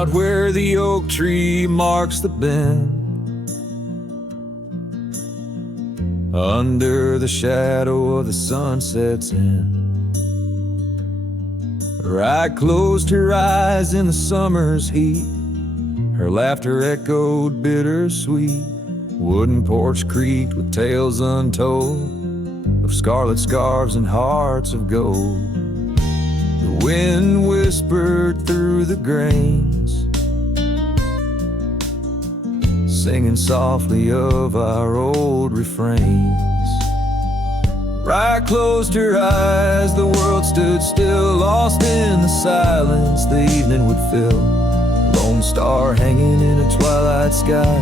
out where the oak tree marks the bend, under the shadow of the sunset's end. Her eye closed her eyes in the summer's heat, her laughter echoed bittersweet. Wooden porch creaked with tales untold of scarlet scarves and hearts of gold. The wind whispered through the grains, singing softly of our old refrains. Bryan closed her eyes, the world stood still, lost in the silence the evening would fill. Lone star hanging in a twilight sky,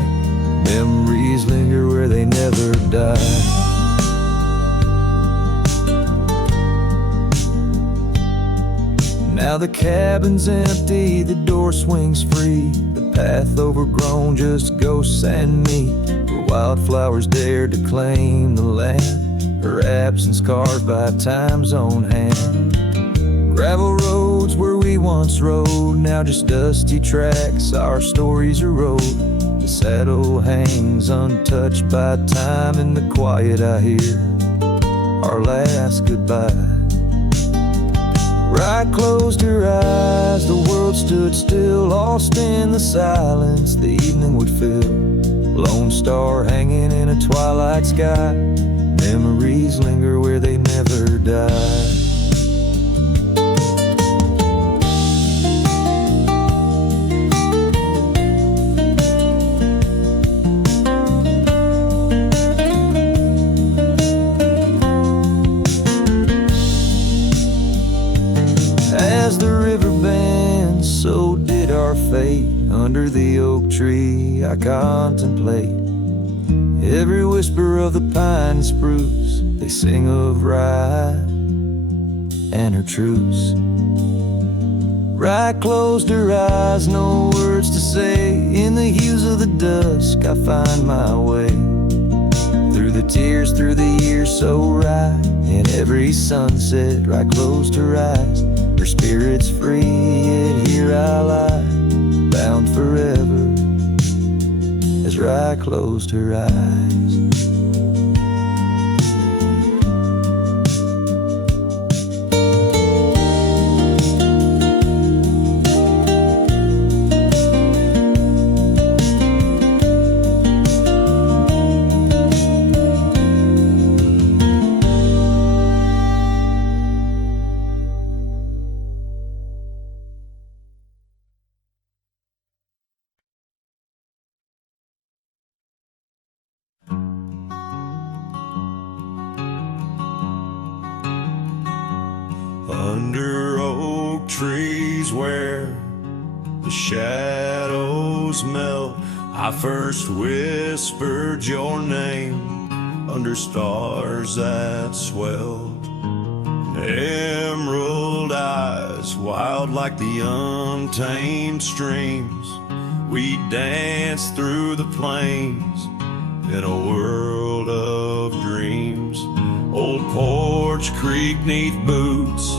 memories linger where they never die. Now the cabin's empty, the door swings free, the path overgrown, just ghosts and me. Where wildflowers dared to claim the land, her absence carved by time's own hand. Gravel roads where we once rode, now just dusty tracks, our stories erode. The saddle hangs untouched by time, in the quiet I hear our last goodbye. Bryan closed her eyes, the world stood still, lost in the silence the evening would fill. Lone star hanging in a twilight sky, memories linger where they never die. As the river bends, so did our fate. Under the oak tree I contemplate every whisper of the pine and spruce. They sing of rye and her truce. Bryan closed her eyes, no words to say. In the hues of the dusk I find my way, through the tears, through the years so right. In every sunset Bryan closed her eyes, her spirit's free, yet here I lie, bound forever, as Bryan closed her eyes. Under oak trees where the shadows melt, I first whispered your name under stars that swelled. Emerald eyes, wild like the untamed streams, we danced through the plains in a world of dreams. Old porch creak neath boots,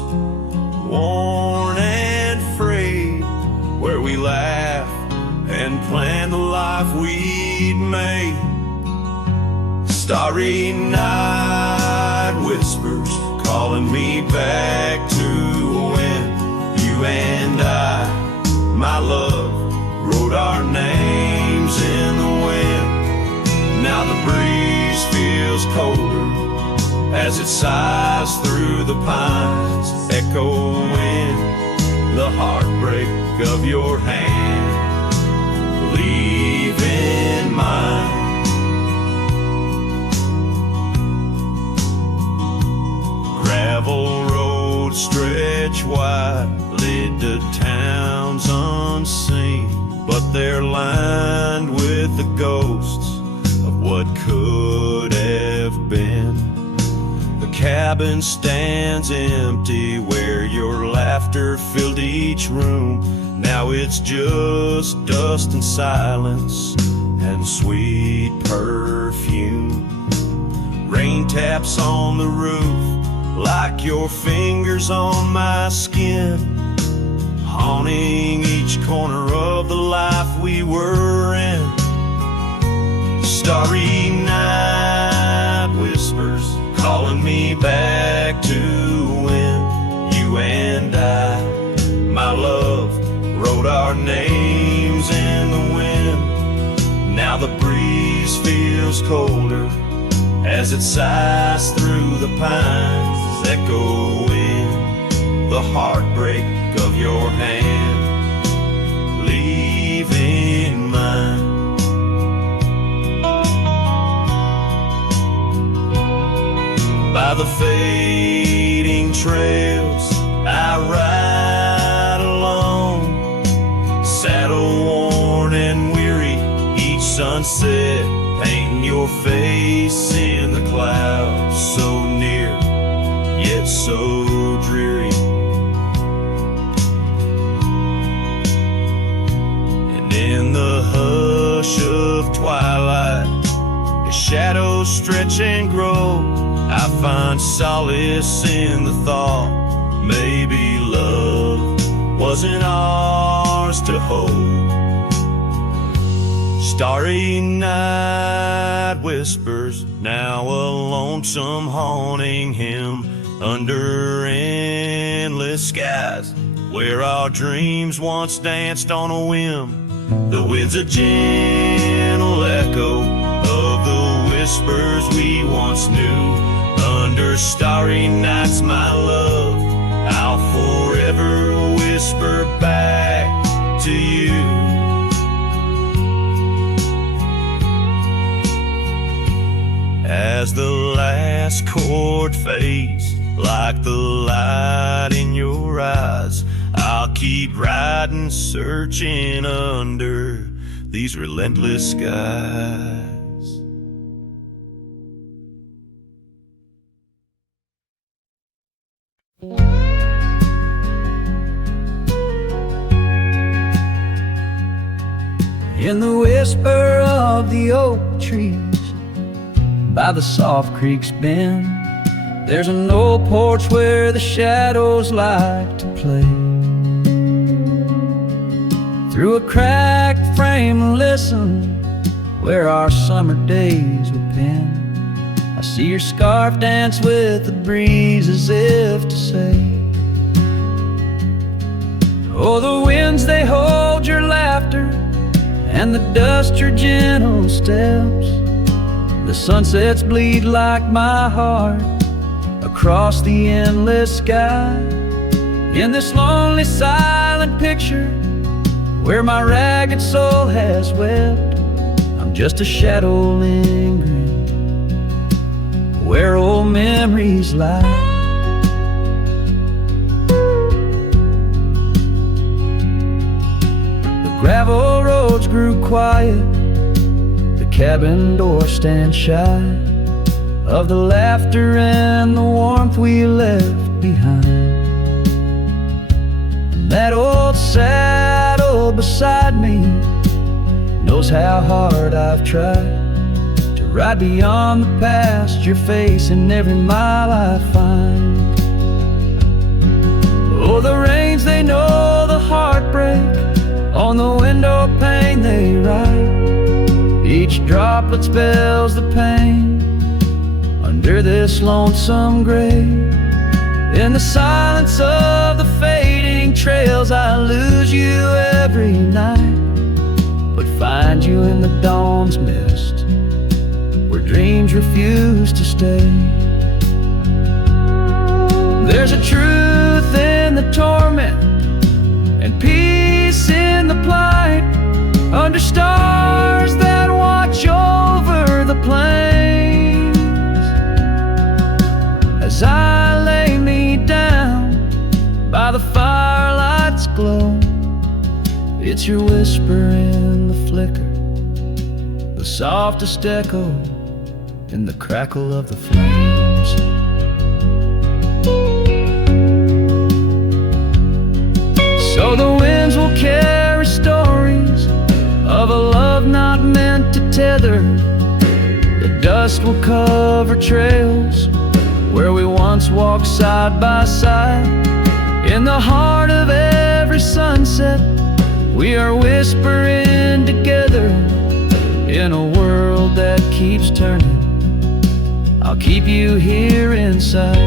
worn and frayed, where we laughed and planned the life we'd made. Starry night whispers calling me back to when you and I, my love, wrote our names in the wind. Now the breeze feels colder as it sighs through the pines, echoing the heartbreak of your hand, leaving mine. Gravel roads stretch wide, lead to towns unseen, but they're lined with the ghosts of what could have been. Cabin stands empty where your laughter filled each room. Now it's just dust and silence and sweet perfume. Rain taps on the roof like your fingers on my skin. haunting each corner of the life we were in. Starry night whispers calling me back to when you and I, my love, wrote our names in the wind. Now the breeze feels colder as it sighs through the pines, echoing the heartbreak of your hand, leaving mine. By the fading trails I ride alone, saddle worn and weary, each sunset painting your face in the clouds, so near yet so dreary. And in the hush of twilight, as shadows stretch and grow, I find solace in the thought maybe love wasn't ours to hold. Starry night whispers, now a lonesome haunting him under endless skies, where our dreams once danced on a whim. The wind's a gentle echo of the whispers we once knew. Under starry nights, my love, I'll forever whisper back to you. As the last chord fades, like the light in your eyes, I'll keep riding, searching under these relentless skies. In the whisper of the oak trees by the soft creek's bend, there's an old porch where the shadows like to play. Through a cracked frame, listen where our summer days were penned. I see your scarf dance with the breeze as if to say, oh, the winds, they hold your laughter, and the dust your gentle steps. The sunsets bleed like my heart across the endless sky. In this lonely silent picture where my ragged soul has wept, I'm just a shadow lingering where old memories lie. Gravel roads grew quiet, the cabin door stands shy of the laughter and the warmth we left behind. And that old saddle beside me knows how hard I've tried to ride beyond the past, your face in every mile I find. Oh, the rains, they know the heartbreak, on the window pane they write. Each droplet spells the pain under this lonesome grave. In the silence of the fading trails, I lose you every night, but find you in the dawn's mist where dreams refuse to stay. There's a truth in the torment and peace in the plight, under stars that watch over the plains. As I lay me down by the firelight's glow, it's your whisper in the flicker, the softest echo in the crackle of the flames. So the winds will carry stories of a love not meant to tether. The dust will cover trails where we once walked side by side. In the heart of every every sunset. We are whispering together in a world that keeps turning. I'll keep you here inside.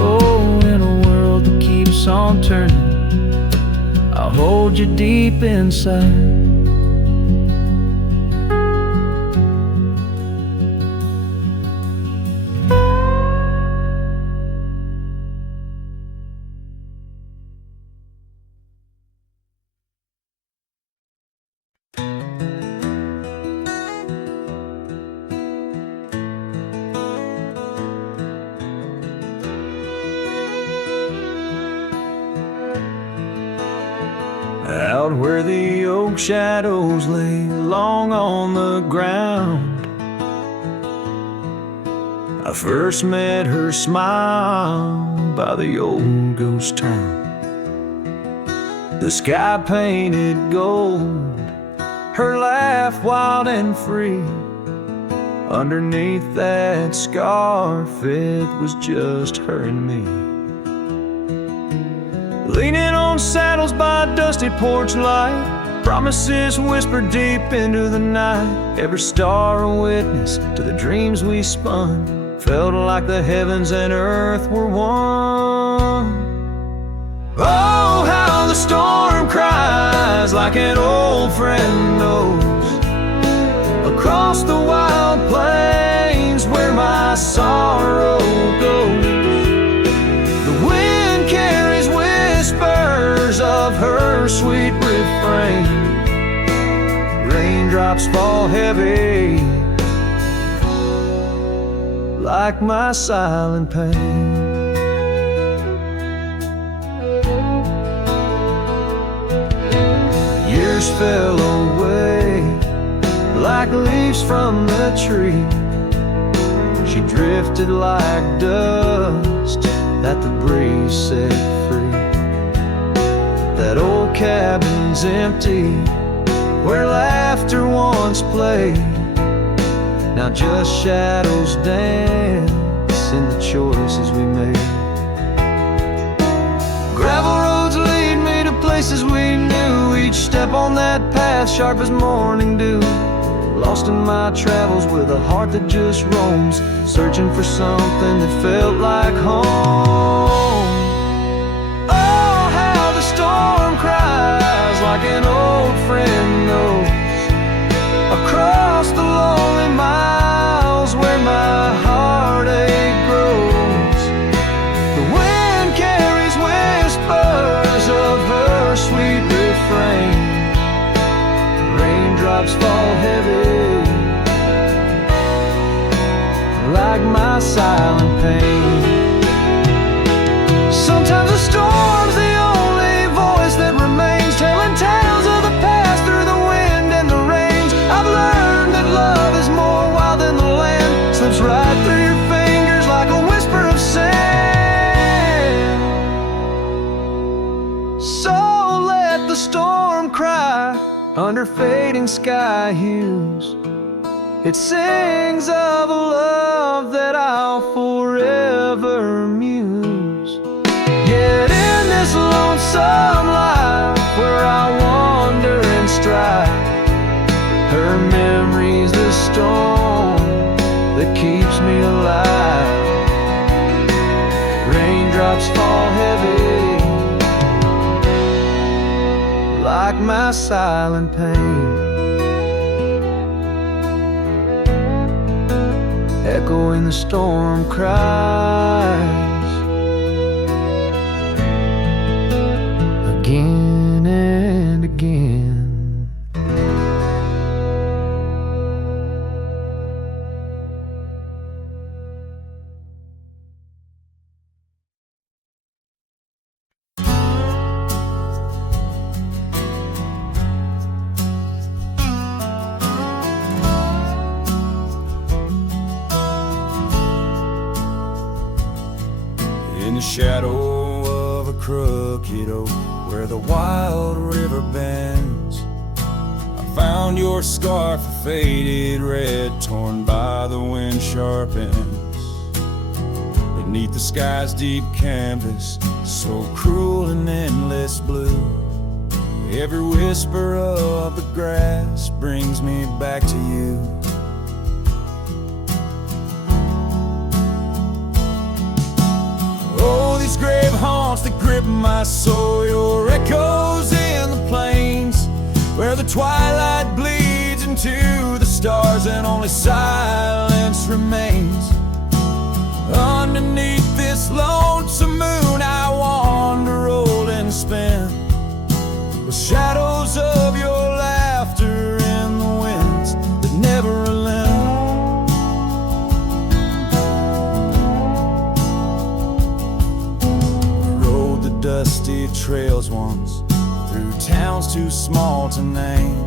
Oh, in a world that keeps on turning, I'll hold you deep inside. Out where the oak shadows lay long on the ground, I first met her smile by the old ghost town. The sky painted gold, her laugh wild and free. Underneath that scarf it was just her and me. Leaning on saddles by a dusty porch light, promises whispered deep into the night. Every star a witness to the dreams we spun. Felt like the heavens and earth were one. Oh, how the storm cries like an old friend knows, across the wild plains where my sorrow goes. The wind carries whispers of her sweet refrain. Raindrops fall heavy like my silent pain. Years fell away like leaves from the tree. She drifted like dust that the breeze set free. That old cabin's empty, where laughter once played. Now just shadows dance in the choices we made. Gravel roads lead me to places we knew, each step on that path sharp as morning dew. Lost in my travels with a heart that just roams, searching for something that felt like home. Oh, how the storm cries like an old friend knows, across the lonely miles where my heartache grows. The wind carries whispers of her sweet refrain. Raindrops fall heavy like my silent pain. Sometimes the storm's the only voice that remains, telling tales of the past through the wind and the rains. I've learned that love is more wild than the land, slips right through your fingers like a whisper of sand. So let the storm cry under fading sky hues. It sings of a love that I'll forever muse. Yet in this lonesome life where I wander and strive, her memory's the storm that keeps me alive. Raindrops fall heavy like my silent pain. Echoing the storm cries again and again. In the shadow of a crooked oak where the wild river bends, I found your scarf, a faded red, torn by the wind sharp ends. The beneath the sky's deep canvas, so cruel and endless blue. Every whisper of the grass brings me back to you. Oh, these grave haunts that grip my soul, your echoes in the plains, where the twilight bleeds into the stars and only silence remains. Underneath this lonesome moon I wander, roll and spin, with shadows of your laughter in the winds that never relent. We rode the dusty trails once, through towns too small to name,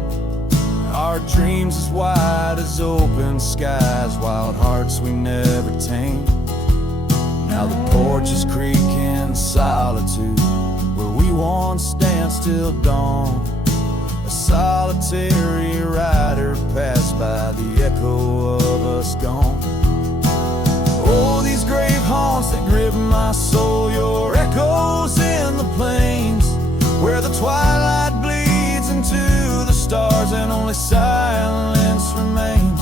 our dreams as wide as open skies, wild hearts we never tamed. Now the porches creak in solitude, where we once danced till dawn. A solitary rider passed by, the echo of us gone. Oh, these grave haunts that grip my soul, your echoes in the plains, where the twilight bleeds into the stars and only silence remains.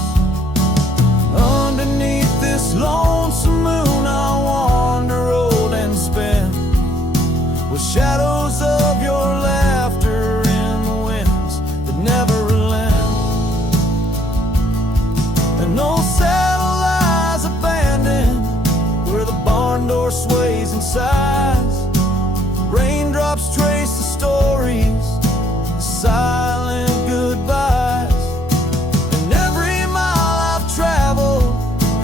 Underneath this lonesome moon I wander, roll and spin, with shadows of your laughter in the winds that never relent. And no saddle lies abandoned, where the barn door sways and sighs. Raindrops trace the stories, the silent goodbyes. And every mile I've traveled,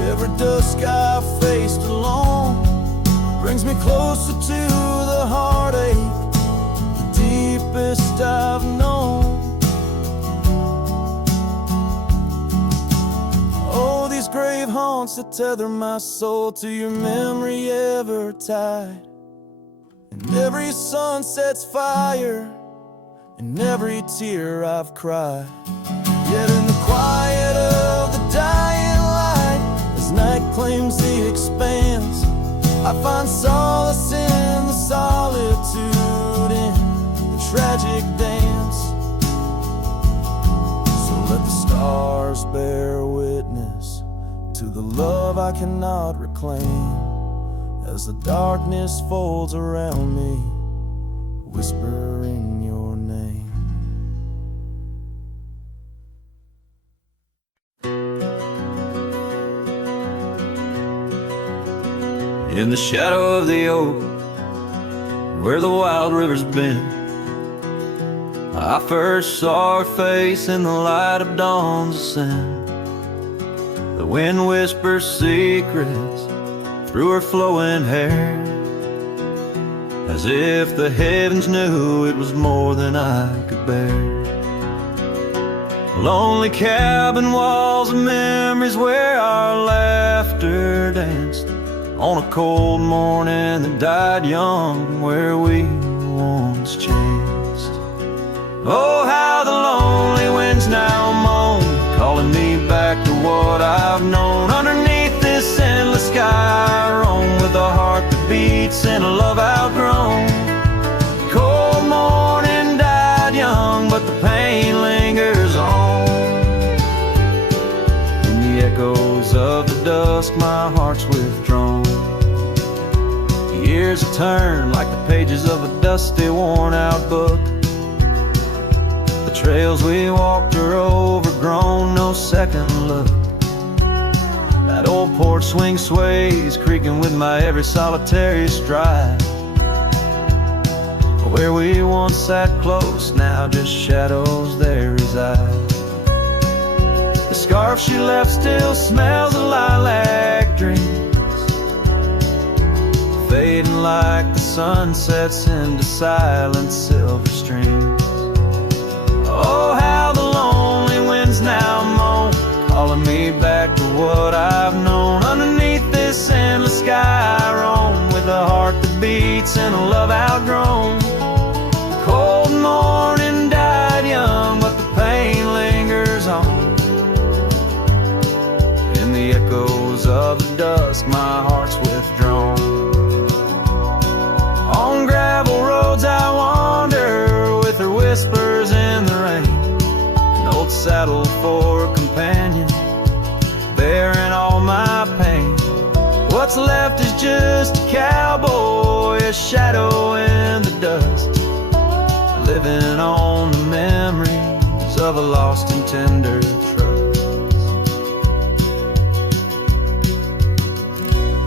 every dusk I've faced alone, brings me closer to the heartache, the deepest I've known. Oh, these grave haunts that tether my soul to your memory ever tied. And every sunset's fire, and every tear I've cried. Yet in the quiet of the dying light, as night claims the expanse, I find solace in the solitude, in the tragic dance. So let the stars bear witness to the love I cannot reclaim, as the darkness folds around me, whispering your name. In the shadow of the oak, where the wild river's been, I first saw her face in the light of dawn's ascent. The wind whispers secrets through her flowing hair, as if the heavens knew it was more than I could bear. Lonely cabin walls of memories where our laughter danced on a cold morning that died young, where we once chanced. Oh, how the lonely winds now moan, calling me back to what I've known. Underneath this endless sky I roam, with a heart that beats and a love outgrown. Cold morning died young, but the pain lingers on. In the echoes of the dusk my heart's withdrawn. Years have turned like the pages of a dusty, worn-out book. The trails we walked are overgrown, no second look. That old porch swing sways, creaking with my every solitary stride. Where we once sat close, now just shadows there reside. The scarf she left still smells of lilac dreams, fading like the sun sets into silent silver streams. Oh, how the lonely winds now moan, calling me back to what I've known. Underneath this endless sky I roam, with a heart that beats and a love outgrown. Cold morning died young, but the pain lingers on. In the echoes of the dusk my heart's withdrawn. tender trust.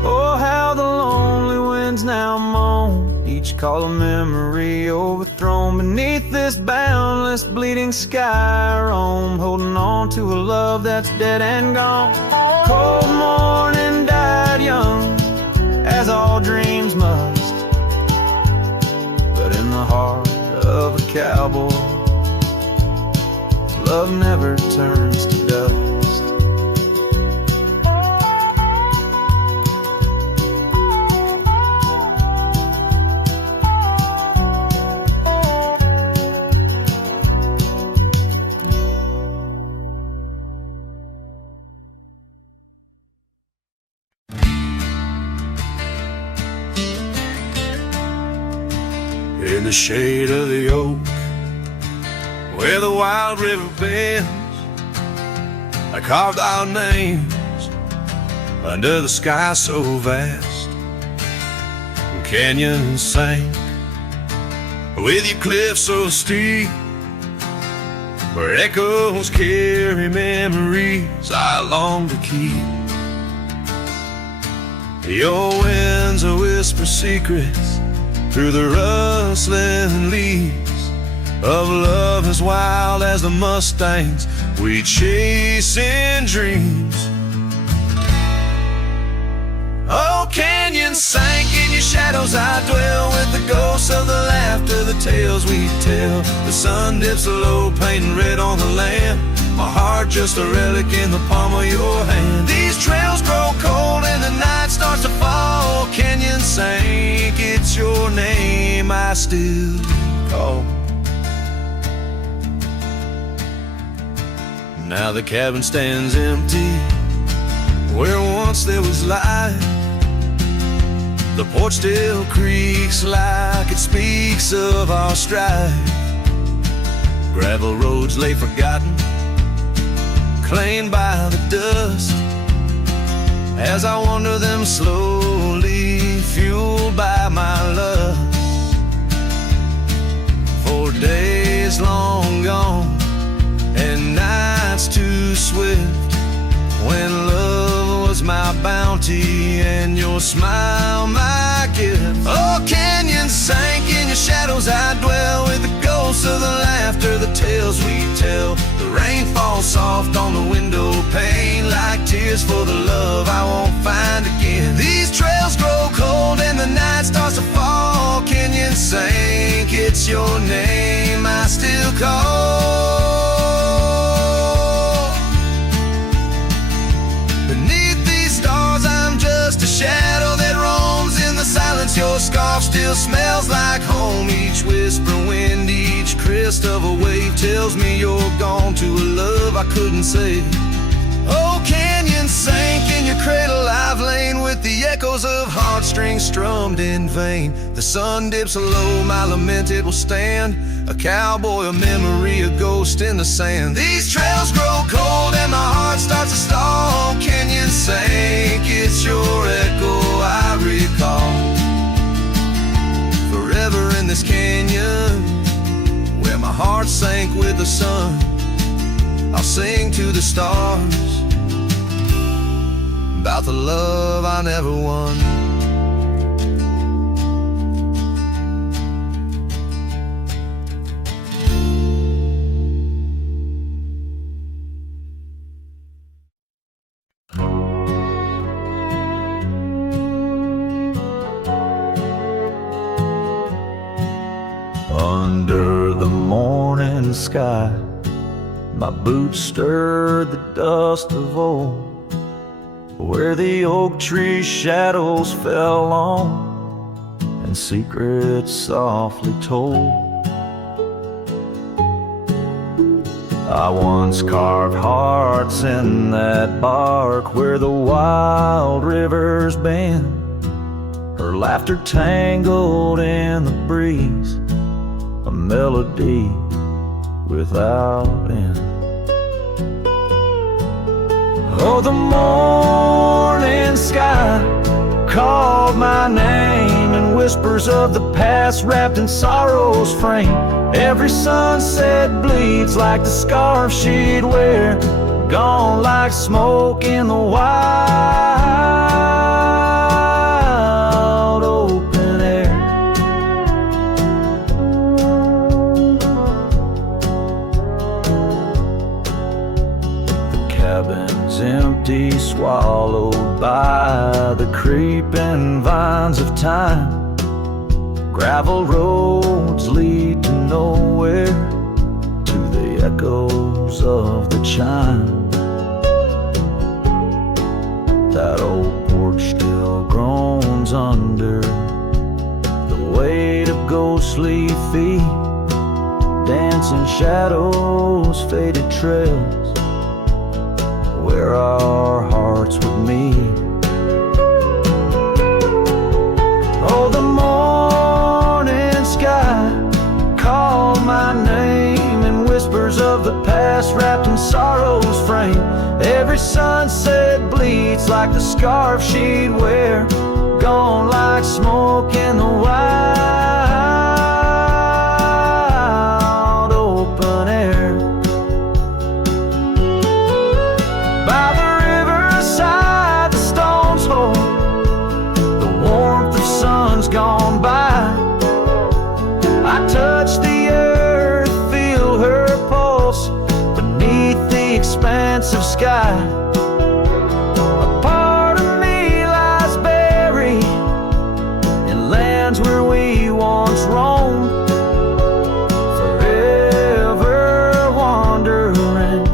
Oh, how the lonely winds now moan, each call a memory overthrown. Beneath this boundless bleeding sky I roam, holding on to a love that's dead and gone. Cold morning died young, as all dreams must, but in the heart of a cowboy, love never turns to dust. In the shade of the oak, where the wild river bends, I carved our names under the sky so vast. Canyons sank with your cliffs so steep, where echoes carry memories I long to keep. Your winds will whisper secrets through the rustling leaves of love as wild as the mustangs we chase in dreams. Oh, canyons sank in your shadows, I dwell with the ghosts of the laughter, the tales we tell. The sun dips low, painting red on the land, my heart just a relic in the palm of your hand. These trails grow cold and the night starts to fall. Canyon sank, it's your name I still call. Now the cabin stands empty where once there was life. The porch still creaks like it speaks of our strife. Gravel roads lay forgotten, claimed by the dust, as I wander them slowly, fueled by my lust. For days long gone and nights too swift, when love was my bounty and your smile my gift. Oh, canyons sank in your shadows, I dwell with the ghosts of the laughter, the tales we tell. The rain falls soft on the window pane like tears for the love I won't find again. These trails grow cold and the night starts to fall. Canyons sank, it's your name I still call. Just a shadow that roams in the silence. Your scarf still smells like home. Each whisper wind, each crest of a wave tells me you're gone to a love I couldn't save. Oh, canyon sank in your cradle, I've lain with the echoes of heartstrings strummed in vain. The sun dips low, my lament it will stand, a cowboy, a memory, a ghost in the sand. These trails grow cold and my heart starts to stall. Canyon sank, it's your echo I recall. Forever in this canyon, where my heart sank with the sun, I'll sing to the stars about the love I never won. Under the morning sky, my boots stirred the dust of old, where the oak tree shadows fell on and secrets softly told. I once carved hearts in that bark where the wild rivers bend, her laughter tangled in the breeze, a melody without end. Oh, the morning sky called my name and whispers of the past wrapped in sorrow's frame. Every sunset bleeds like the scarf she'd wear, gone like smoke in the wild open air. The cabin's empty, swallowed by the creeping vines of time. Gravel roads lead to nowhere, to the echoes of the chime. That old porch still groans under the weight of ghostly feet, dancing shadows, faded trails, where our hearts would meet. Oh, the morning sky called my name in whispers of the past wrapped in sorrow's frame. Every sunset bleeds like the scarf she'd wear, gone like smoke in the wild open air. By the riverside the stones hold the warmth of suns gone by. I touch the earth, feel her pulse beneath the expanse of sky. A part of me lies buried in lands where we once roamed, forever wandering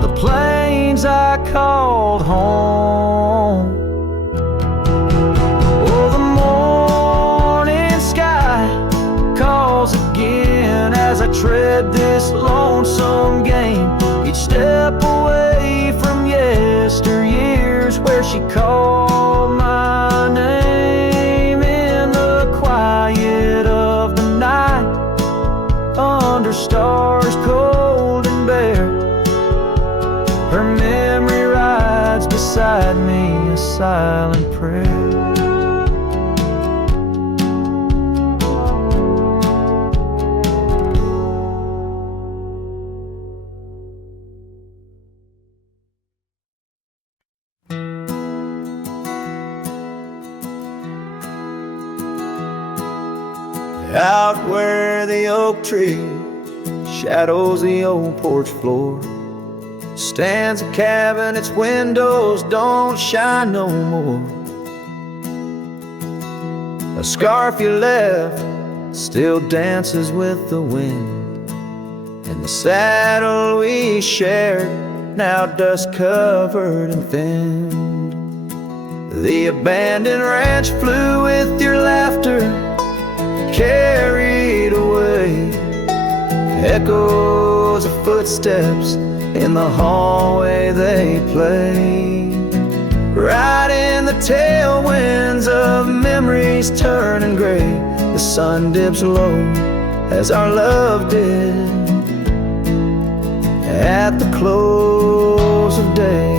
the plains I called home. Oh, the morning sky calls again as I tread this lonesome game, each step away from yesteryears where she called my name in the quiet of the night, under stars cold and bare. Her memory rides beside me, a silent prayer. Out where the oak tree shadows the old porch floor, stands a cabin, its windows don't shine no more. A scarf you left still dances with the wind, and the saddle we shared, now dust covered and thinned. The abandoned ranch flew with your laughter, carried away. Echoes of footsteps in the hallway they play. Right in the tailwinds of memories turning gray, the sun dips low as our love did at the close of day.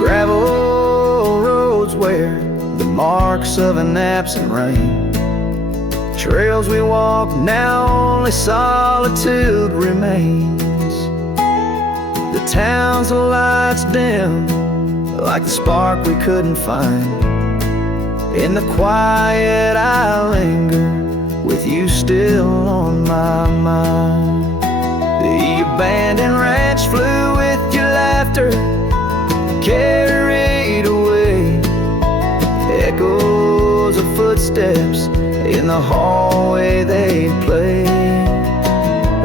Gravel roads where the marks of an absent rain, trails we walk now only solitude remains. The town's lights dim like the spark we couldn't find. In the quiet I linger with you still on my mind. The abandoned ranch flew with your laughter, carried away. Echoes of footsteps in the hallway they play.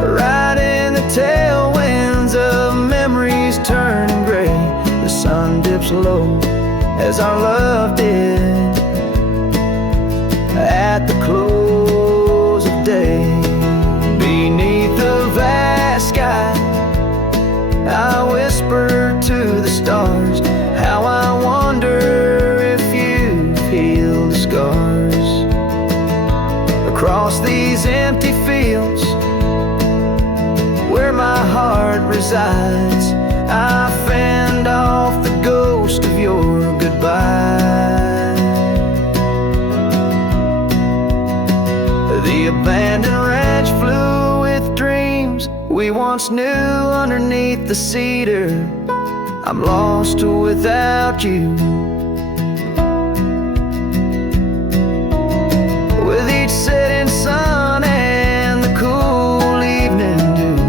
Right in the tailwinds of memories turning gray, the sun dips low as our love did at the close of day. Beneath the vast sky I whisper to the stars how I wonder if you've healed the scars. Across these empty fields where my heart resides, I fend off the ghost of yours. once knew underneath the cedar. I'm lost without you. With each setting sun and the cool evening dew,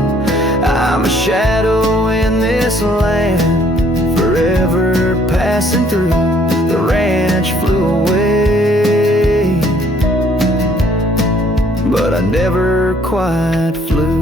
I'm a shadow in this land, forever passing through. The ranch flew away, but I never quite flew.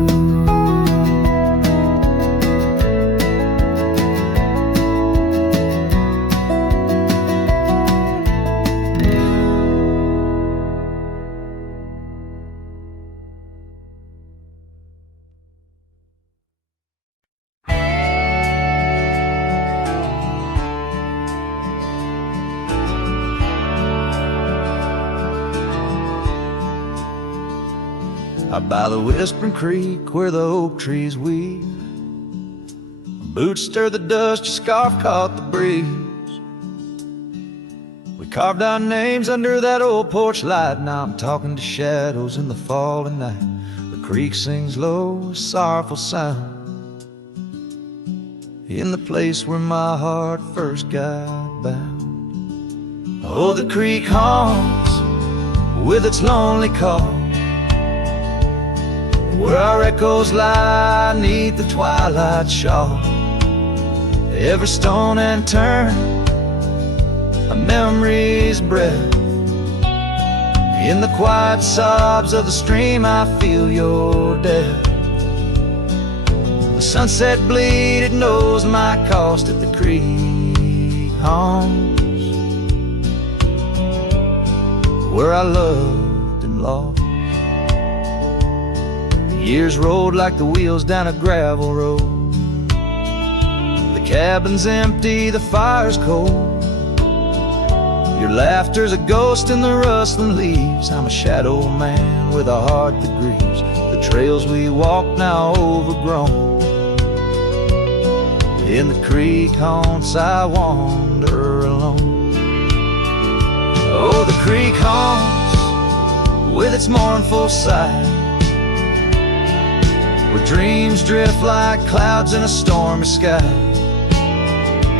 Out by the whispering creek where the oak trees weep, boots stir the dust, your scarf caught the breeze. We carved our names under that old porch light. Now I'm talking to shadows in the falling night. The creek sings low, a sorrowful sound, in the place where my heart first got bound. Oh, the creek haunts with its lonely call, where our echoes lie neath the twilight shawl. Every stone and turn, a memory's breath. In the quiet sobs of the stream, I feel your death. The sunset bleed, it knows my cost at the creek haunts, where I loved and lost. Years rolled like the wheels down a gravel road. The cabin's empty, the fire's cold. Your laughter's a ghost in the rustling leaves. I'm a shadow man with a heart that grieves. The trails we walk now overgrown. In the creek haunts I wander alone. Oh, the creek haunts with its mournful sigh, where dreams drift like clouds in a stormy sky.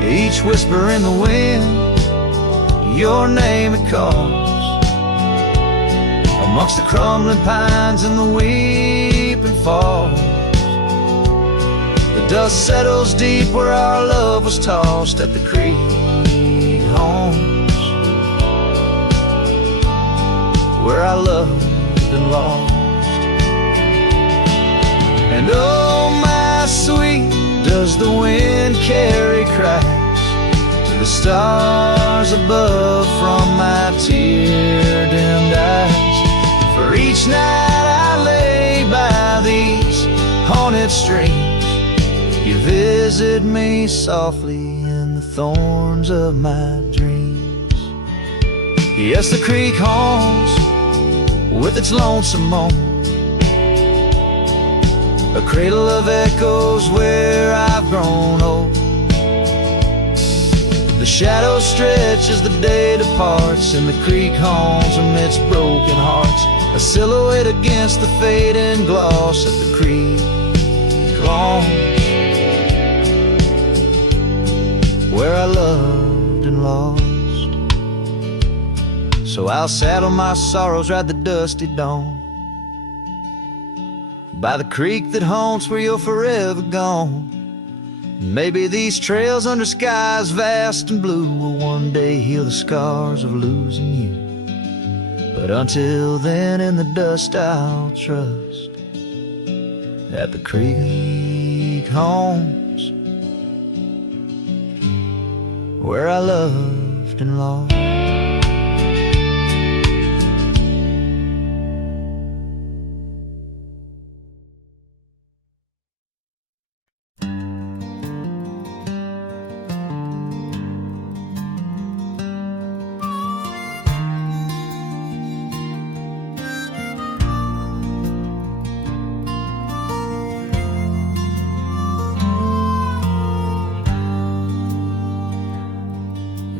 Each whisper in the wind, your name it calls. Amongst the crumbling pines and the weeping falls, the dust settles deep where our love was tossed at the creek haunts, where I loved and lost. And oh, my sweet, does the wind carry cracks to the stars above from my tear-dimmed eyes? For each night I lay by these haunted streams, you visit me softly in the thorns of my dreams. Yes, the creek haunts with its lonesome moan, a cradle of echoes where I've grown old. The shadows stretch as the day departs, and the creek haunts amidst broken hearts, a silhouette against the fading gloss at the creek haunts, where I loved and lost. So I'll saddle my sorrows, ride the dusty dawn by the creek that haunts where you're forever gone. Maybe these trails under skies vast and blue will one day heal the scars of losing you. But until then, in the dust I'll trust at the creek haunts, where I loved and lost.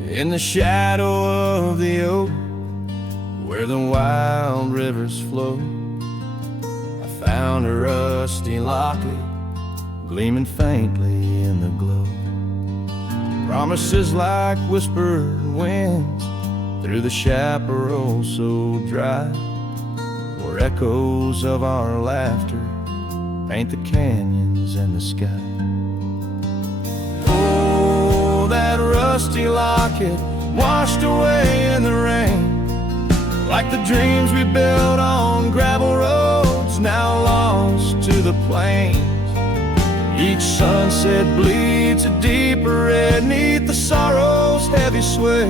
In the shadow of the oak, where the wild rivers flow, I found a rusty locket gleaming faintly in the glow. Promises like whispered winds through the chaparral so dry, where echoes of our laughter paint the canyons and the sky. Oh, that rusty locket washed away in the rain, like the dreams we built on gravel roads now lost to the plains. Each sunset bleeds a deeper red neath the sorrow's heavy sway.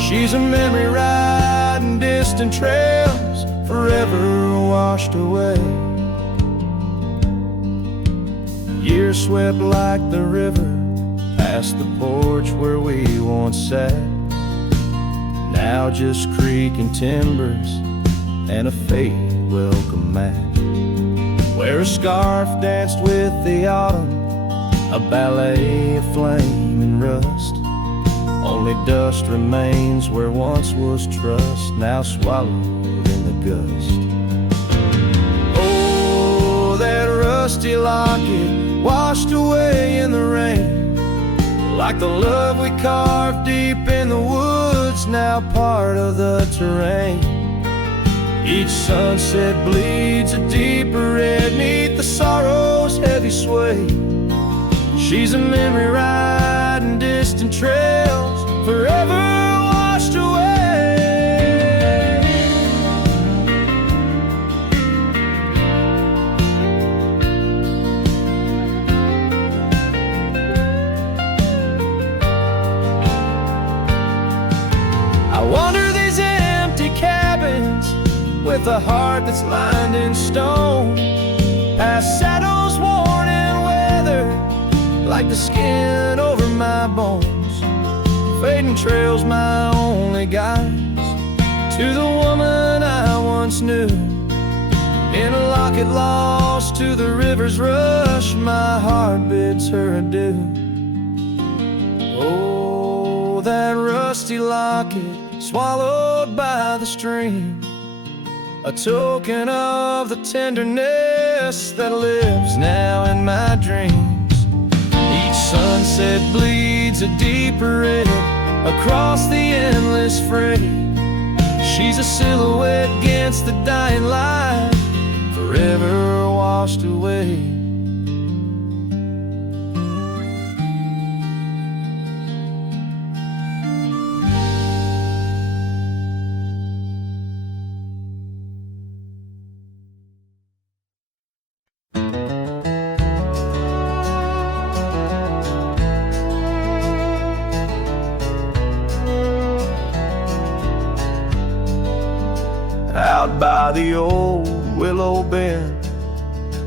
She's a memory riding distant trails, forever washed away. Years swept like the river past the porch where we once sat, now just creaking timbers and a faded welcome mat, where a scarf danced with the autumn, a ballet of flame and rust. Only dust remains where once was trust, now swallowed in the gust. Oh, that rusty locket washed away in the rain, like the love we carved deep in the woods, now part of the terrain. Each sunset bleeds a deeper red neath the sorrow's heavy sway. She's a memory riding distant trails, forever washed away. I wander these empty cabins with a heart that's lined in stone, past shadows worn and weathered like the skin over my bones. Fading trails my only guides to the woman I once knew. In a locket lost to the river's rush, my heart bids her adieu. Oh, that rusty locket swallowed by the stream, a token of the tenderness that lives now in my dreams. Each sunset bleeds a deeper red across the endless fray. She's a silhouette against the dying light, forever washed away. Out by the old willow bend,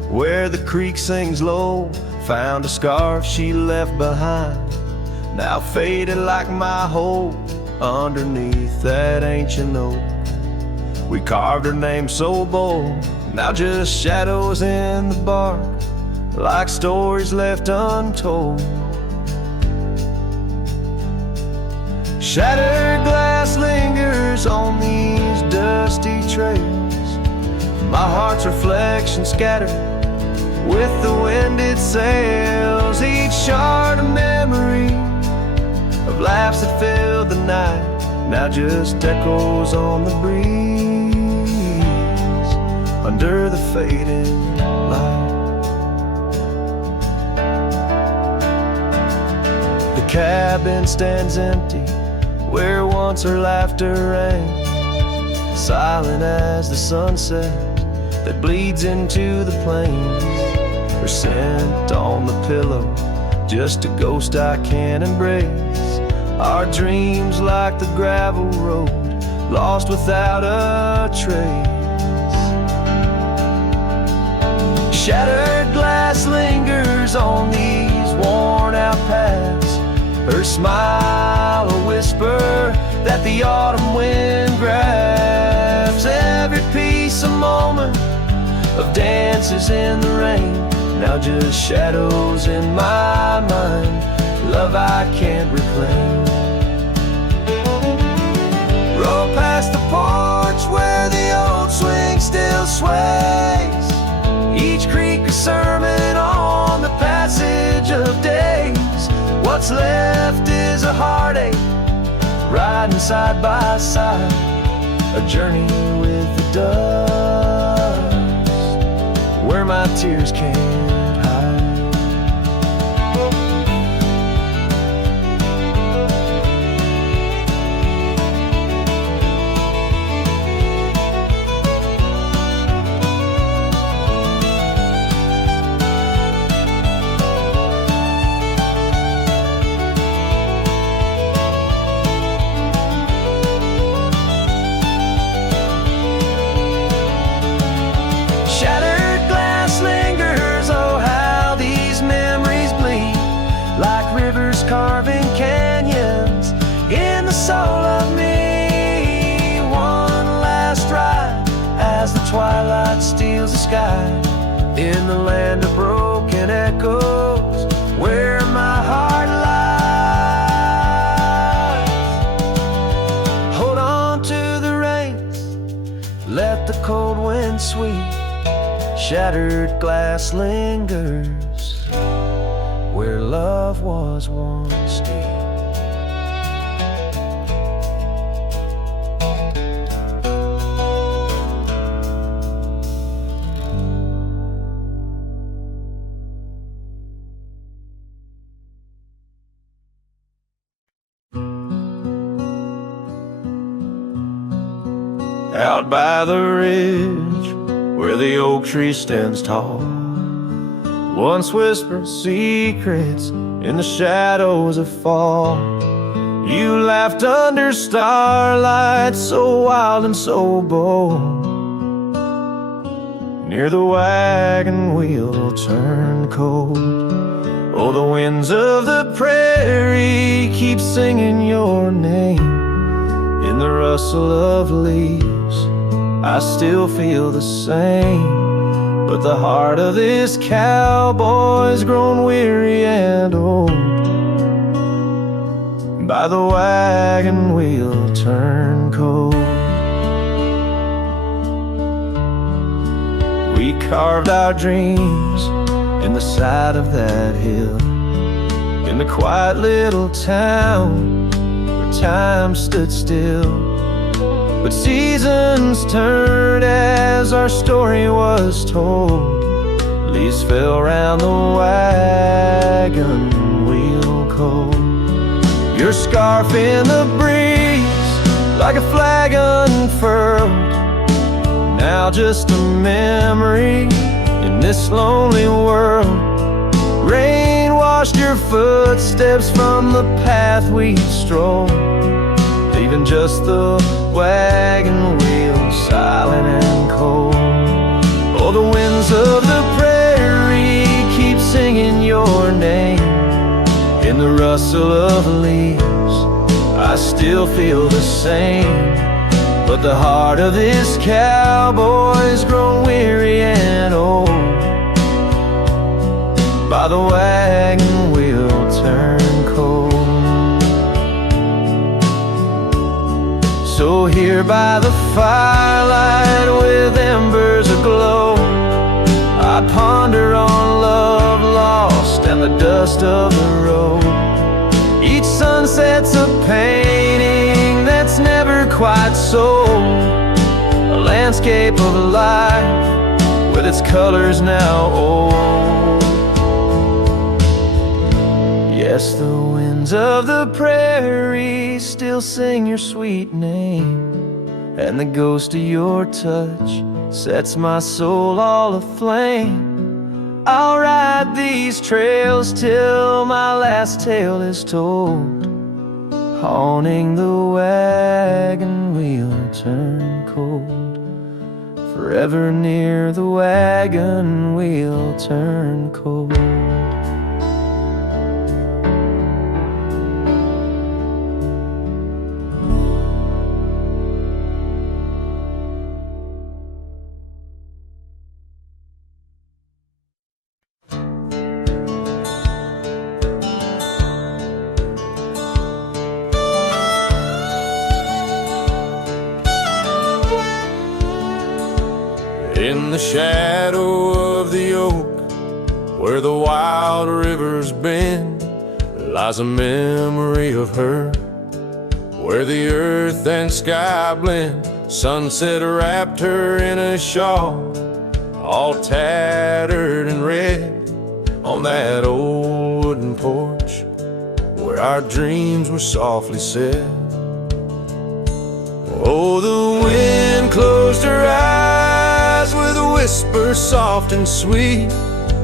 where the creek sings low, found a scarf she left behind, now faded like my hope underneath that ancient oak. We carved her name so bold, now just shadows in the bark, like stories left untold. Shattered glass lingers on these dusty trails, my heart's reflection scattered with the wind it sails. Each shard a memory of laughs that filled the night, now just echoes on the breeze under the fading light. The cabin stands empty where once her laughter rang, silent as the sunset that bleeds into the plains. Her scent on the pillow, just a ghost I can't embrace. Our dreams like the gravel road, lost without a trace. Shattered glass lingers on these worn out paths, her smile a whisper that the autumn wind grabs. Every piece a moment of dances in the rain, now just shadows in my mind, love I can't reclaim. Roll past the porch where the old swing still sways, each creek a sermon on What's left is a heartache, riding side by side, a journey with the dust, where my tears can't hide. Shattered glass lingers, oh how these memories bleed, like rivers carving canyons in the soul of me. One last ride as the twilight steals the sky, in the land of broken echoes, where my heart lies. Hold on to the reins, let the cold wind sweep. Shattered glass lingers, where love was once deep. Out by the ridge, where the oak tree stands tall, once whispered secrets in the shadows of fall. You laughed under starlight, so wild and so bold. Near the wagon wheel turned cold. Oh, the winds of the prairie keep singing your name. In the rustle of leaves, I still feel the same, but the heart of this cowboy's grown weary and old. By the wagon wheel turned cold. We carved our dreams in the side of that hill, in the quiet little town where time stood still. But seasons turned as our story was told. Leaves fell round the wagon wheel cold. Your scarf in the breeze, like a flag unfurled, now just a memory in this lonely world. Rain washed your footsteps from the path we strolled, leaving just the wagon wheel silent and cold. Oh, the winds of the prairie keep singing your name. In the rustle of leaves, I still feel the same, but the heart of this cowboy's grown weary and old. By the wagon wheel turned cold. So here by the firelight with embers aglow, I ponder on love lost and the dust of the road. Each sunset's a painting that's never quite sold, a landscape of life with its colors now old. Yes, the winds of the prairie still sing your sweet name, and the ghost of your touch sets my soul all aflame. I'll ride these trails till my last tale is told, haunting the wagon wheel turned cold. Forever near the wagon wheel turned cold. In the shadow of the oak, where the wild rivers bend, lies a memory of her, where the earth and sky blend. Sunset wrapped her in a shawl, all tattered and red, on that old wooden porch where our dreams were softly set. Oh, the wind closed her eyes with a whisper soft and sweet,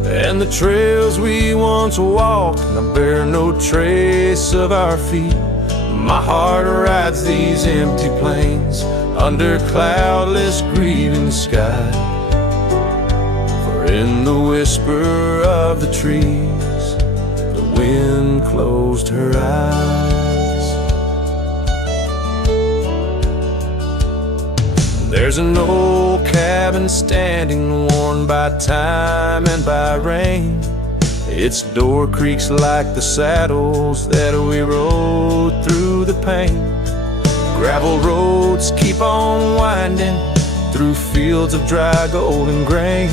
and the trails we once walked now bear no trace of our feet. My heart rides these empty plains under cloudless grieving sky, for in the whisper of the trees the wind closed her eyes. There's an old cabin standing, worn by time and by rain. Its door creaks like the saddles that we rode through the pain. Gravel roads keep on winding through fields of dry golden grain,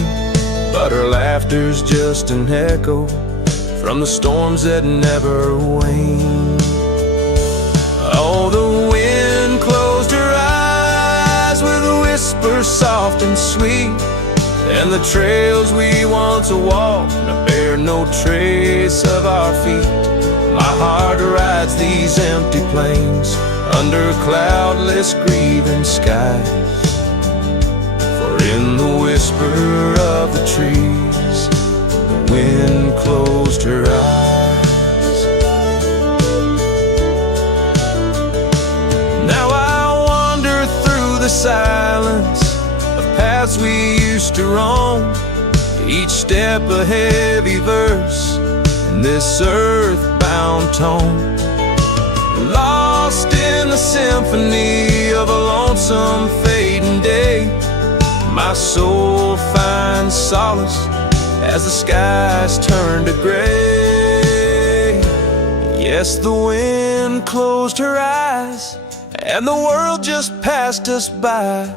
but her laughter's just an echo from the storms that never wane. Oh, the wind closed her eyes with a whisper soft and sweet, and the trails we once walked now bear no trace of our feet. My heart rides these empty plains under cloudless grieving skies, for in the whisper of the trees the wind closed her eyes. Now I wander through the silence of paths we used to roam, each step a heavy verse in this earthbound tone, lost in the symphony of a lonesome fading day. My soul finds solace as the skies turn to gray. Yes, the wind closed her eyes and the world just passed us by,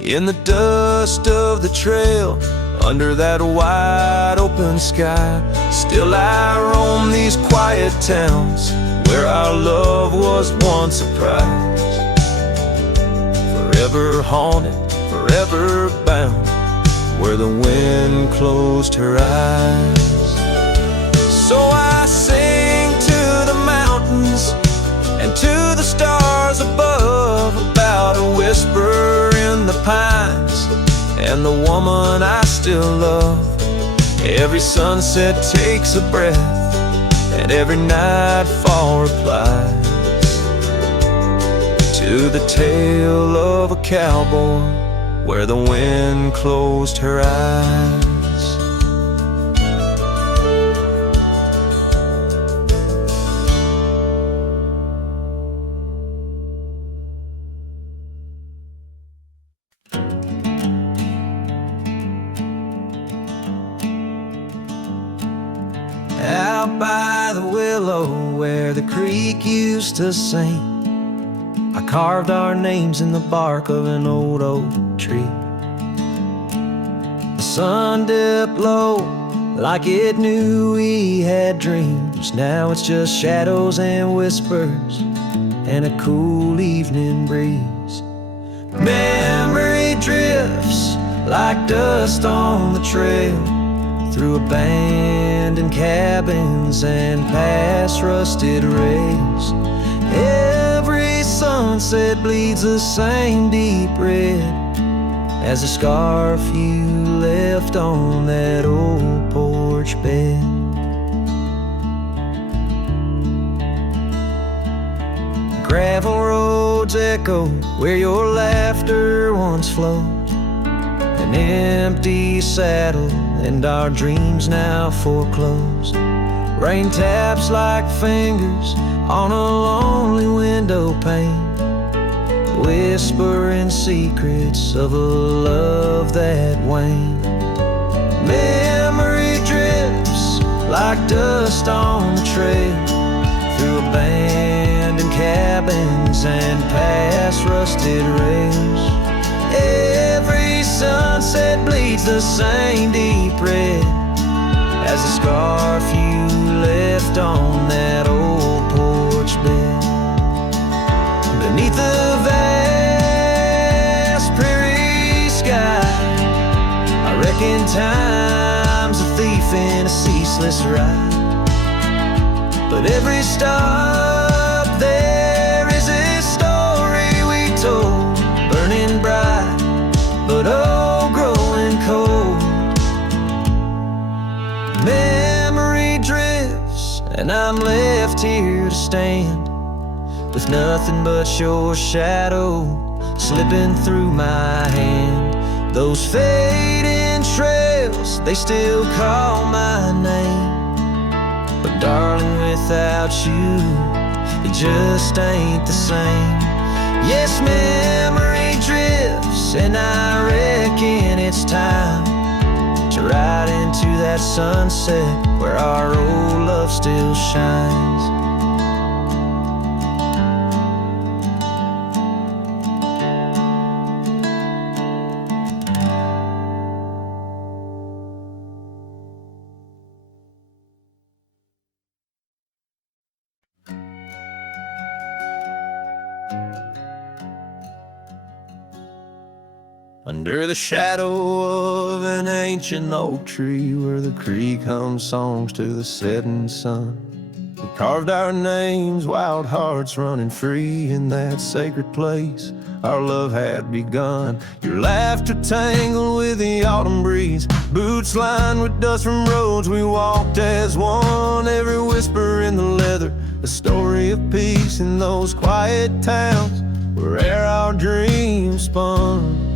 in the dust of the trail under that wide open sky. Still I roam these quiet towns where our love was once a prize, forever haunted, forever bound, where the wind closed her eyes. So I sing to the mountains and to the stars above about a whisper in the pines and the woman I still love. Every sunset takes a breath and every nightfall replies to the tale of a cowboy where the wind closed her eyes. Out by the willow where the creek used to sing, I carved our names in the bark of an old oak tree. The sun dipped low like it knew we had dreams. Now it's just shadows and whispers and a cool evening breeze. Memory drifts like dust on the trail through abandoned cabins and past rusted rails. Every sunset bleeds the same deep red as the scarf you left on that old porch bed. Gravel roads echo where your laughter once flowed, an empty saddle and our dreams now foreclosed. Rain taps like fingers on a lonely window pane, whispering secrets of a love that waned. Memory drifts like dust on the trail through abandoned cabins and past rusted rails. Every sunset bleeds the same deep red as the scarf you left on that old in time's a thief in a ceaseless ride. But every stop there is a story we told, burning bright, but oh, growing cold. Memory drifts, and I'm left here to stand, with nothing but your shadow slipping through my hand. Those fading trails, they still call my name, but darling, without you, it just ain't the same. Yes, memory drifts, and I reckon it's time to ride into that sunset where our old love still shines. Under the shadow of an ancient oak tree, where the creek hums songs to the setting sun, we carved our names, wild hearts running free in that sacred place our love had begun. Your laughter tangled with the autumn breeze, boots lined with dust from roads we walked as one. Every whisper in the leather, a story of peace in those quiet towns where our dreams spun.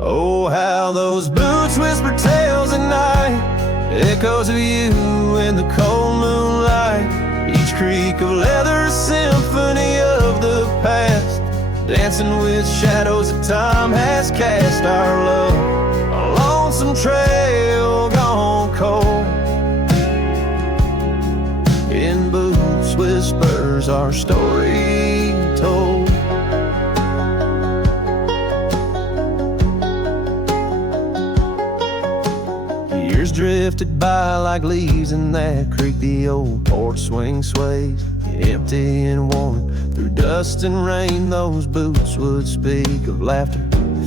Oh, how those boots whisper tales at night, echoes of you in the cold moonlight. Each creak of leather, a symphony of the past, dancing with shadows that time has cast. Our love, a lonesome trail gone cold. In boots whispers our story told. Years drifted by like leaves in that creek. The old porch swing sways, empty and worn. Through dust and rain, those boots would speak of laughter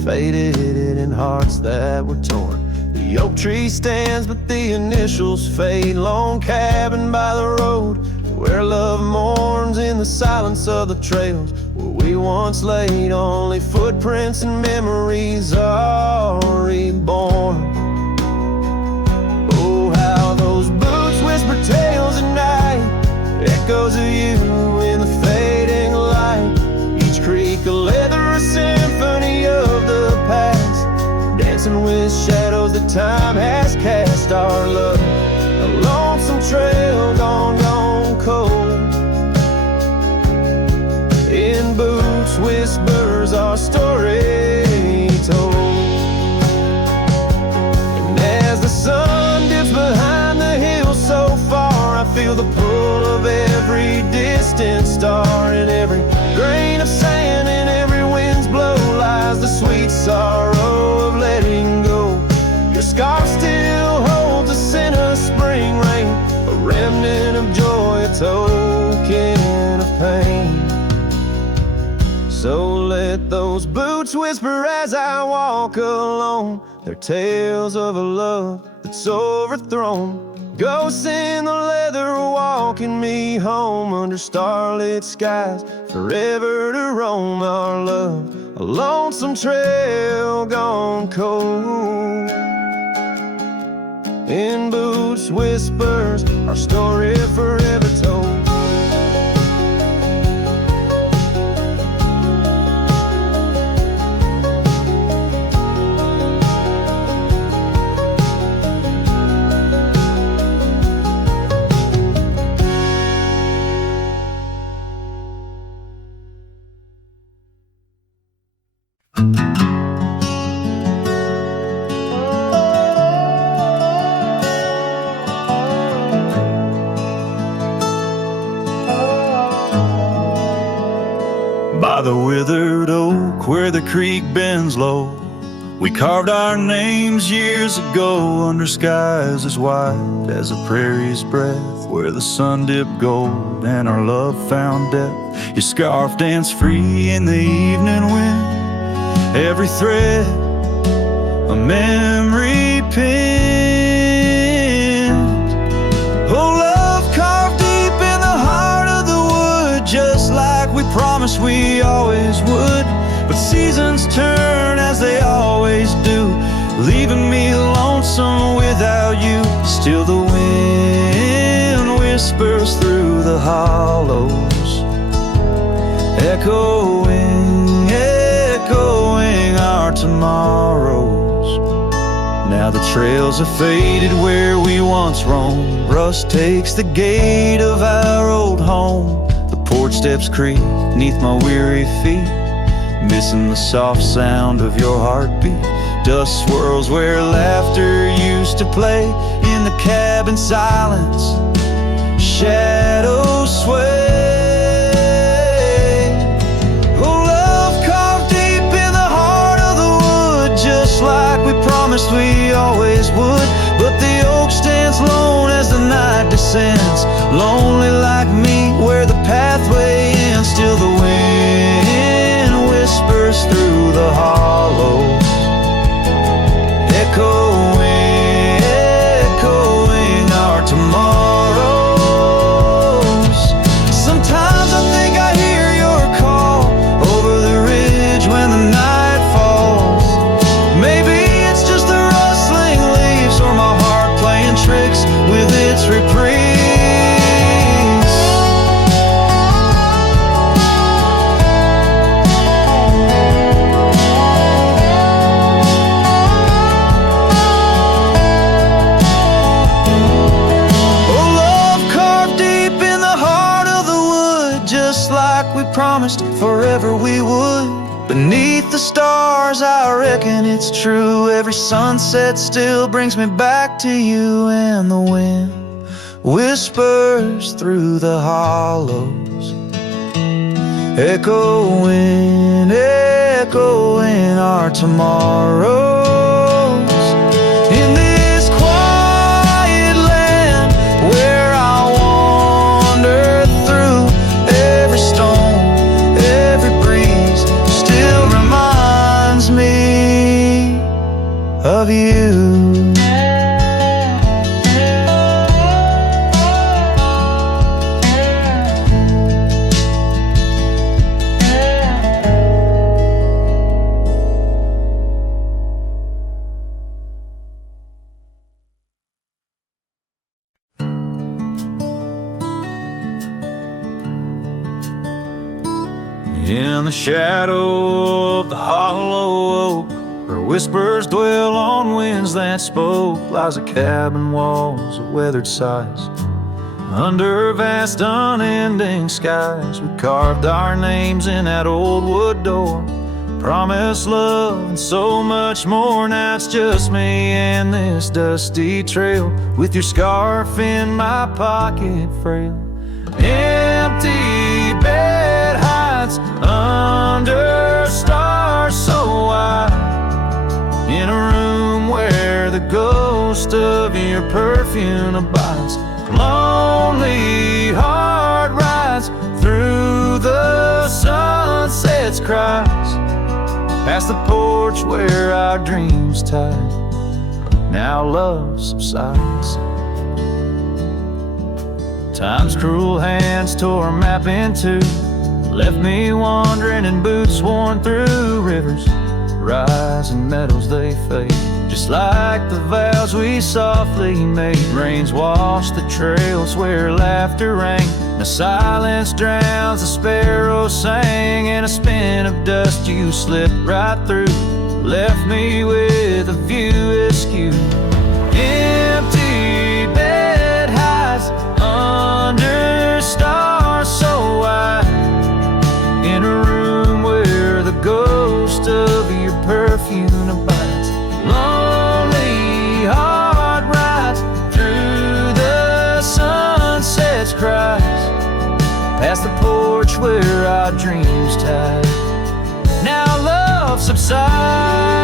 faded in hearts that were torn. The oak tree stands, but the initials fade. Lone cabin by the road, where love mourns in the silence of the trails where we once laid. Only footprints and memories are reborn. Those boots whisper tales at night, echoes of you in the fading light. Each creak of leather, a symphony of the past, dancing with shadows that time has cast. Our love, a lonesome trail gone cold. In boots whispers our story told. And as the sun dips behind the hill so far, I feel the pull of every distant star. In every grain of sand, in every wind's blow, lies the sweet sorrow of letting go. Your scarf still holds a scent of spring rain, a remnant of joy, a token of pain. So let those boots whisper as I walk alone, their tales of a love that's overthrown. Ghosts in the leather walking me home, under starlit skies, forever to roam. Our love, a lonesome trail gone cold. In boots whispers our story forever told. By the withered oak where the creek bends low, we carved our names years ago, under skies as wide as a prairie's breath, where the sun dipped gold and our love found depth. Your scarf danced free in the evening wind, every thread a memory pinned. Oh, love carved deep in the heart of the wood, just like we promised we always would. But seasons turn as they always do, leaving me lonesome without you. Still the wind whispers through the hollows, echoing, echoing our tomorrows. Now the trails have faded where we once roamed. Rust takes the gate of our old home. The porch steps creak beneath my weary feet, missing the soft sound of your heartbeat. Dust swirls where laughter used to play. In the cabin silence, shadows sway. Oh, love carved deep in the heart of the wood, just like we promised we always would. But the oak stands lone as the night descends, lonely like me where the pathway ends. Still the wind whispers through the hollows, echoing, echoing our tomorrows. Sometimes I think I hear your call over the ridge when the night falls. Maybe it's just the rustling leaves or my heart playing tricks with its reprise. Promised forever we would. Beneath the stars, I reckon it's true. Every sunset still brings me back to you. And the wind whispers through the hollows, echoing, echoing our tomorrows. In this quiet land where I wander through, every stone, every breeze still reminds me of you. In the shadow of the hollow oak, where whispers dwell on winds that spoke, lies a cabin walls of weathered sighs. Under vast unending skies, we carved our names in that old wood door, promised love and so much more. Now it's just me and this dusty trail, with your scarf in my pocket frail. Empty bed hides under stars so wide, in a room where the ghost of your perfume abides. Lonely heart rides through the sunset's cries, past the porch where our dreams tied. Now love subsides. Time's cruel hands tore a map in two, left me wandering in boots worn through rivers, rising meadows they fade, just like the vows we softly made. Rains washed the trails where laughter rang, the silence drowns the sparrows sang. In a spin of dust you slipped right through, left me with a view askew. Empty bed hides under stars so wide, in a room where the ghost of your perfume abides. Lonely heart rides through the sunset's cries, past the porch where our dreams tied. Now love subsides.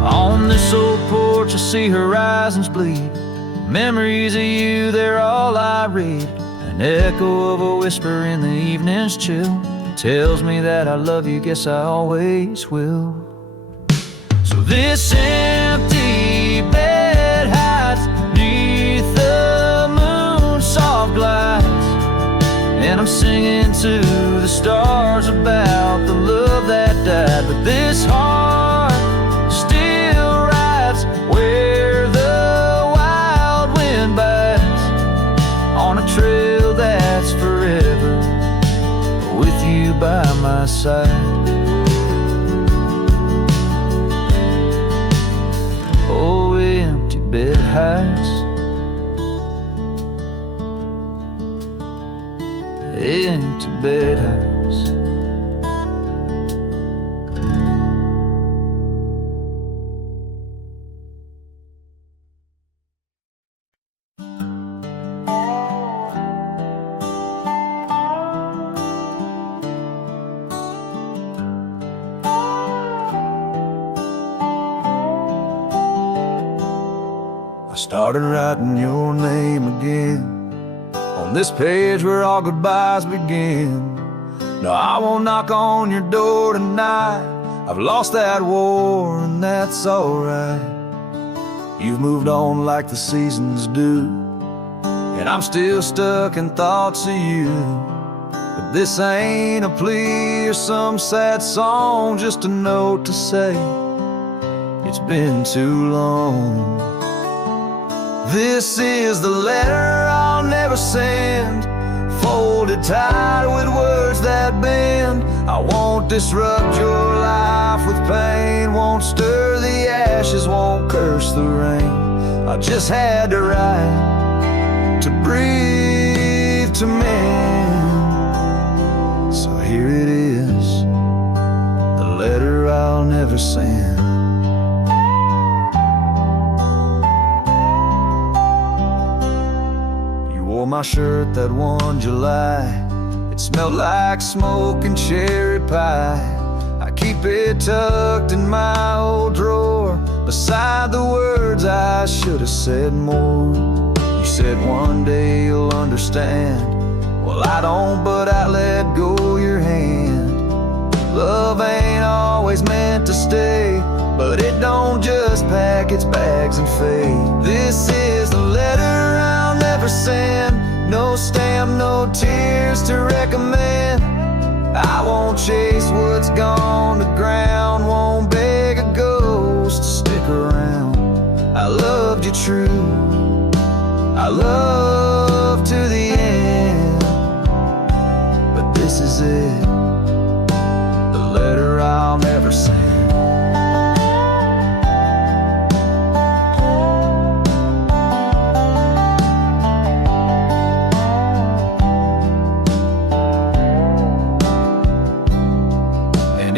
On this old porch I see horizons bleed, Memories of you, they're all I read. An echo of a whisper in the evening's chill tells me that I love you, guess I always will. So this empty bed hides beneath the moon's soft lights, and I'm singing to the stars about the love that died. But this heart still rides where the wild wind bites, on a trail that's forever, with you by my side. Oh, empty bed hides, empty bed hides. Started writing your name again on this page where all goodbyes begin. No, I won't knock on your door tonight. I've lost that war and that's alright. You've moved on like the seasons do, and I'm still stuck in thoughts of you. But this ain't a plea or some sad song, just a note to say it's been too long. This is the letter I'll never send, folded tight with words that bend. I won't disrupt your life with pain, won't stir the ashes, won't curse the rain. I just had to write, to breathe, to mend. So here it is, the letter I'll never send. Wore my shirt that one July. It smelled like smoke and cherry pie. I keep it tucked in my old drawer, beside the words I should have said more. You said one day you'll understand. Well, I don't, but I let go your hand. Love ain't always meant to stay, but it don't just pack its bags and fade. This is the letter I'll never send, no stamp, no tears to recommend. I won't chase what's gone to ground, won't beg a ghost to stick around. I loved you true, I love to the end, but this is it, the letter I'll never send.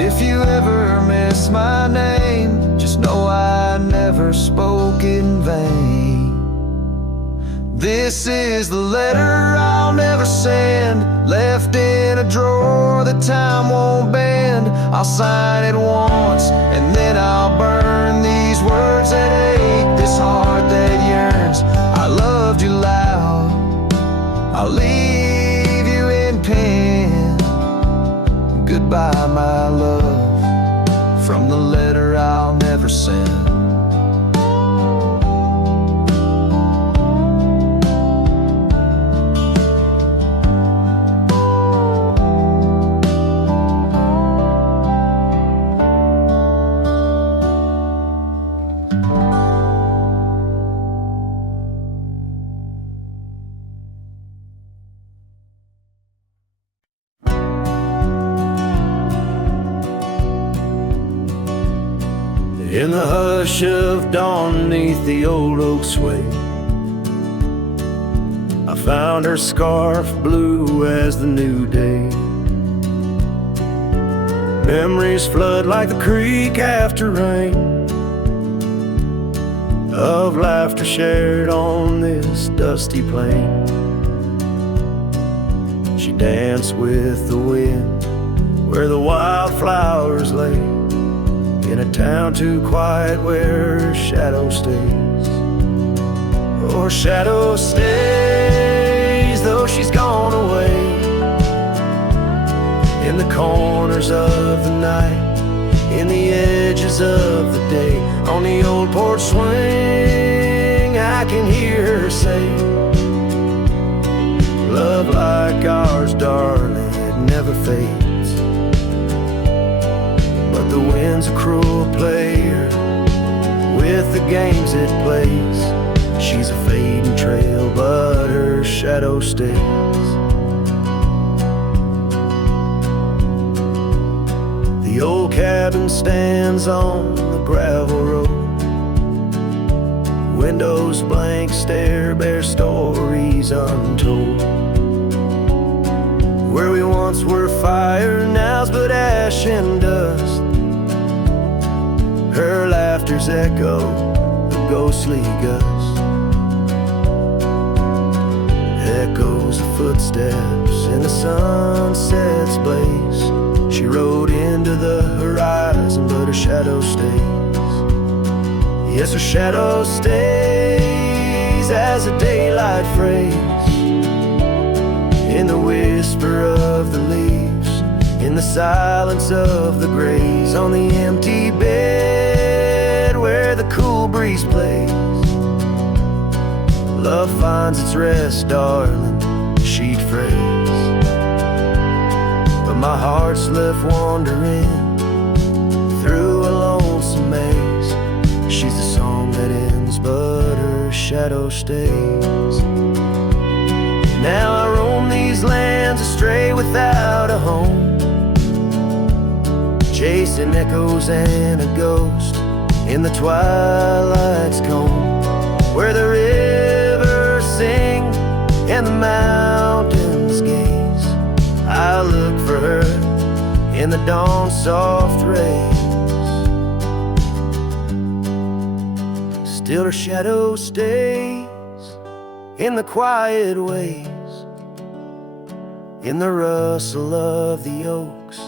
If you ever miss my name, just know I never spoke in vain. This is the letter I'll never send, left in a drawer that time won't bend. I'll sign it once and then I'll burn these words that ache, this heart that yearns. I loved you loud, I'll leave you in pen. Goodbye, my love, from the letter I'll never send. In the hush of dawn neath the old oak sway, I found her scarf blue as the new day. Memories flood like the creek after rain, of laughter shared on this dusty plain. She danced with the wind where the wildflowers lay, in a town too quiet where her shadow stays. Her shadow stays, though she's gone away, in the corners of the night, in the edges of the day. On the old porch swing, I can hear her say, love like ours, darling, it never fades. But the wind's a cruel player with the games it plays. She's a fading trail, but her shadow stays. The old cabin stands on the gravel road, windows blank stare, bare stories untold. Where we once were fire, now's but ash and dust. Her laughter's echo, the ghostly gust. Echoes of footsteps in the sunset's blaze. She rode into the horizon, but her shadow stays. Yes, her shadow stays as a daylight phrase, in the whisper of the leaves, in the silence of the grays, on the empty bed where the cool breeze plays. Love finds its rest, darling, she'd phrase. But my heart's left wandering through a lonesome maze. She's the song that ends, but her shadow stays. Now I roam these lands astray without a home, chasing echoes and a ghost in the twilight's comb, where the rivers sing and the mountains gaze. I look for her in the dawn's soft rays. Still her shadow stays in the quiet ways, in the rustle of the oaks,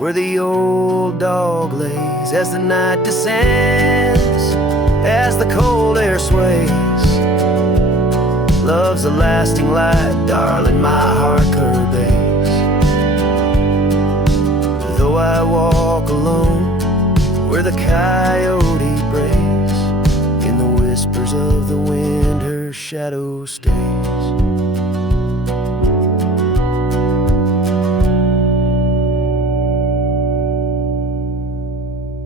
where the old dog lays. As the night descends, as the cold air sways, love's a lasting light, darling, my heart curves. Though I walk alone where the coyote brays, in the whispers of the wind her shadow stays.